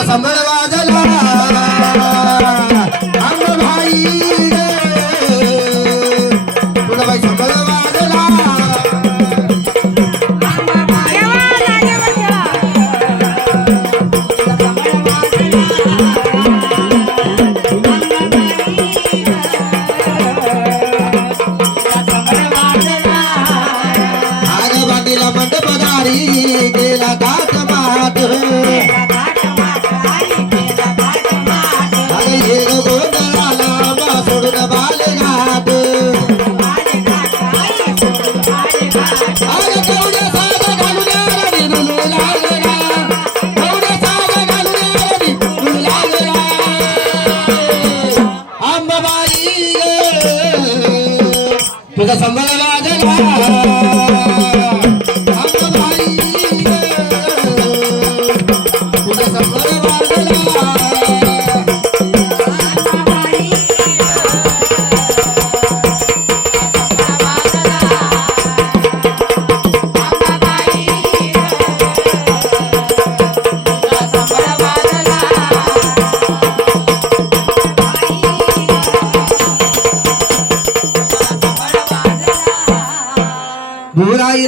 तुझा तुझा संबळ നൂറായിരം